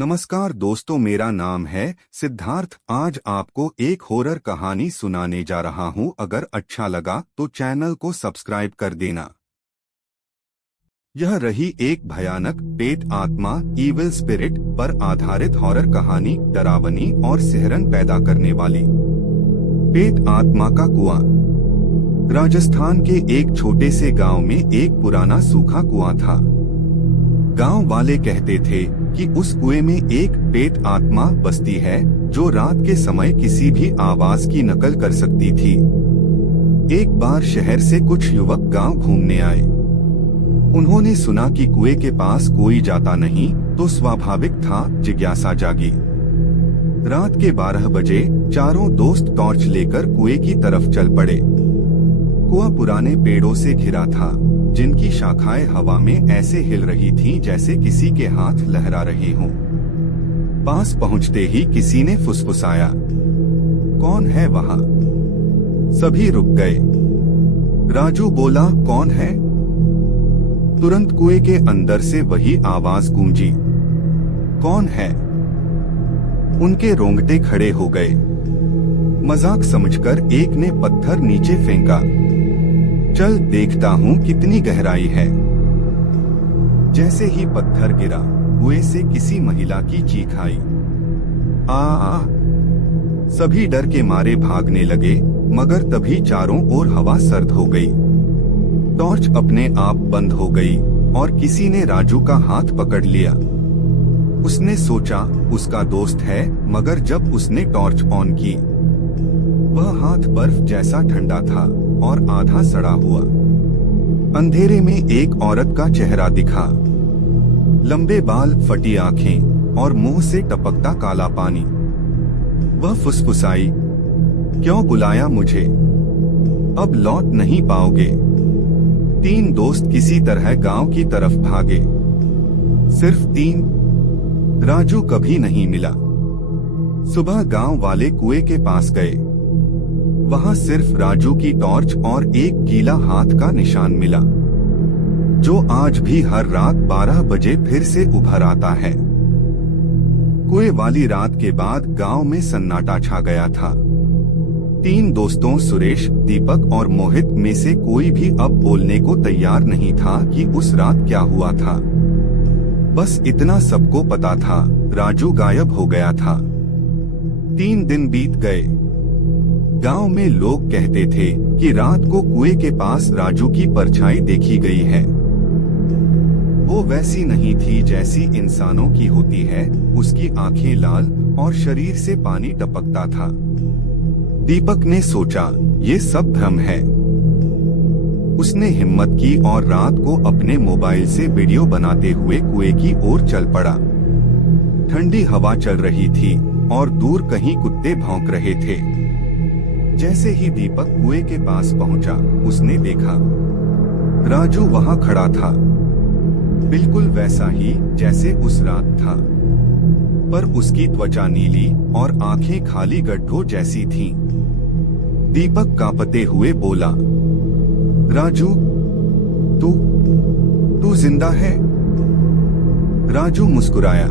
नमस्कार दोस्तों, मेरा नाम है सिद्धार्थ। आज आपको एक हॉरर कहानी सुनाने जा रहा हूं। अगर अच्छा लगा तो चैनल को सब्सक्राइब कर देना। यह रही एक भयानक पेट आत्मा इविल स्पिरिट पर आधारित हॉरर कहानी, डरावनी और सिहरन पैदा करने वाली। पेट आत्मा का कुआं। राजस्थान के एक छोटे से गांव में एक पुराना सूखा कुआं था। गांव वाले कहते थे कि उस कुएं में एक पेट आत्मा बसती है जो रात के समय किसी भी आवाज की नकल कर सकती थी। एक बार शहर से कुछ युवक गांव घूमने आए। उन्होंने सुना कि कुएं के पास कोई जाता नहीं, तो स्वाभाविक था जिज्ञासा जागी। रात के 12 बजे चारों दोस्त टॉर्च लेकर कुएं की तरफ चल पड़े। कुआं पुराने पेड़ों से घिरा था, जिनकी शाखाएं हवा में ऐसे हिल रही थीं जैसे किसी के हाथ लहरा रहे हों। पास पहुंचते ही किसी ने फुसफुसाया, "कौन है वहां?" सभी रुक गए। राजू बोला, "कौन है?" तुरंत कुएं के अंदर से वही आवाज गूंजी, "कौन है?" उनके रोंगटे खड़े हो गए। मजाक समझकर एक ने पत्थर नीचे फेंका, "चल देखता हूँ कितनी गहराई है।" जैसे ही पत्थर गिरा, कुएं से किसी महिला की चीख आई, आ। सभी डर के मारे भागने लगे, मगर तभी चारों ओर हवा सर्द हो गई। टॉर्च अपने आप बंद हो गई और किसी ने राजू का हाथ पकड़ लिया। उसने सोचा उसका दोस्त है, मगर जब उसने टॉर्च ऑन की, वह हाथ बर्फ जैसा ठंडा था और आधा सड़ा हुआ। अंधेरे में एक औरत का चेहरा दिखा। लंबे बाल, फटी आंखें और मुंह से टपकता काला पानी। वह फुसफुसाई, "क्यों बुलाया मुझे? अब लौट नहीं पाओगे।" 3 दोस्त किसी तरह गांव की तरफ भागे। सिर्फ 3। राजू कभी नहीं मिला। सुबह गांव वाले कुएं के पास गए। वहां सिर्फ राजू की टॉर्च और एक गीला हाथ का निशान मिला, जो आज भी हर रात 12 बजे फिर से उभर आता है। कुएं वाली रात के बाद गांव में सन्नाटा छा गया था। 3 दोस्तों सुरेश, दीपक और मोहित में से कोई भी अब बोलने को तैयार नहीं था कि उस रात क्या हुआ था। बस इतना सबको पता था, राजू गायब हो गया था। 3 दिन बीत गए। गांव में लोग कहते थे कि रात को कुएं के पास राजू की परछाई देखी गई है। वो वैसी नहीं थी जैसी इंसानों की होती है। उसकी आंखें लाल और शरीर से पानी टपकता था। दीपक ने सोचा, ये सब भ्रम है। उसने हिम्मत की और रात को अपने मोबाइल से वीडियो बनाते हुए कुएं की ओर चल पड़ा। ठंडी हवा चल रही थी और दूर कहीं कुत्ते भौंक रहे थे। जैसे ही दीपक कुएं के पास पहुंचा, उसने देखा राजू वहां खड़ा था, बिल्कुल वैसा ही जैसे उस रात था, पर उसकी त्वचा नीली और आंखें खाली गड्ढों जैसी थीं। दीपक कांपते हुए बोला, "राजू, तू जिंदा है?" राजू मुस्कुराया।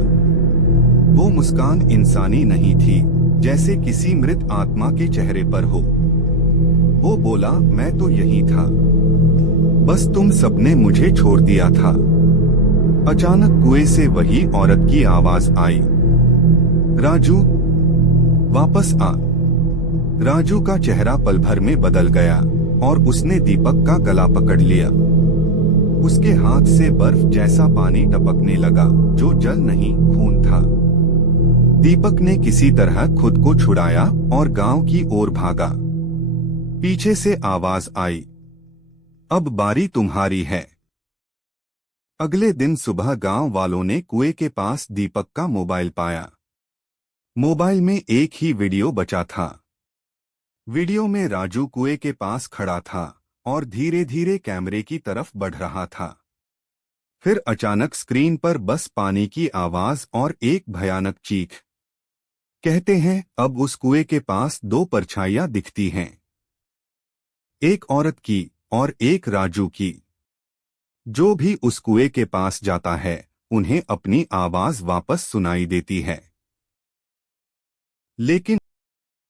वो मुस्कान इंसानी नहीं थी, जैसे किसी मृत आत्मा के चेहरे पर हो। वो बोला, "मैं तो यही था, बस तुम सबने मुझे छोड़ दिया था।" अचानक कुएं से वही औरत की आवाज आई, "राजू, वापस आ।" राजू का चेहरा पल भर में बदल गया और उसने दीपक का गला पकड़ लिया। उसके हाथ से बर्फ जैसा पानी टपकने लगा, जो जल नहीं, खून था। दीपक ने किसी तरह खुद को छुड़ाया और गांव की ओर भागा। पीछे से आवाज आई, "अब बारी तुम्हारी है।" अगले दिन सुबह गांव वालों ने कुएं के पास दीपक का मोबाइल पाया। मोबाइल में एक ही वीडियो बचा था। वीडियो में राजू कुएं के पास खड़ा था और धीरे धीरे कैमरे की तरफ बढ़ रहा था। फिर अचानक स्क्रीन पर बस पानी की आवाज और एक भयानक चीख। कहते हैं, अब उस कुएं के पास 2 परछाइयां दिखती हैं, एक औरत की और एक राजू की। जो भी उस कुएं के पास जाता है, उन्हें अपनी आवाज वापस सुनाई देती है। लेकिन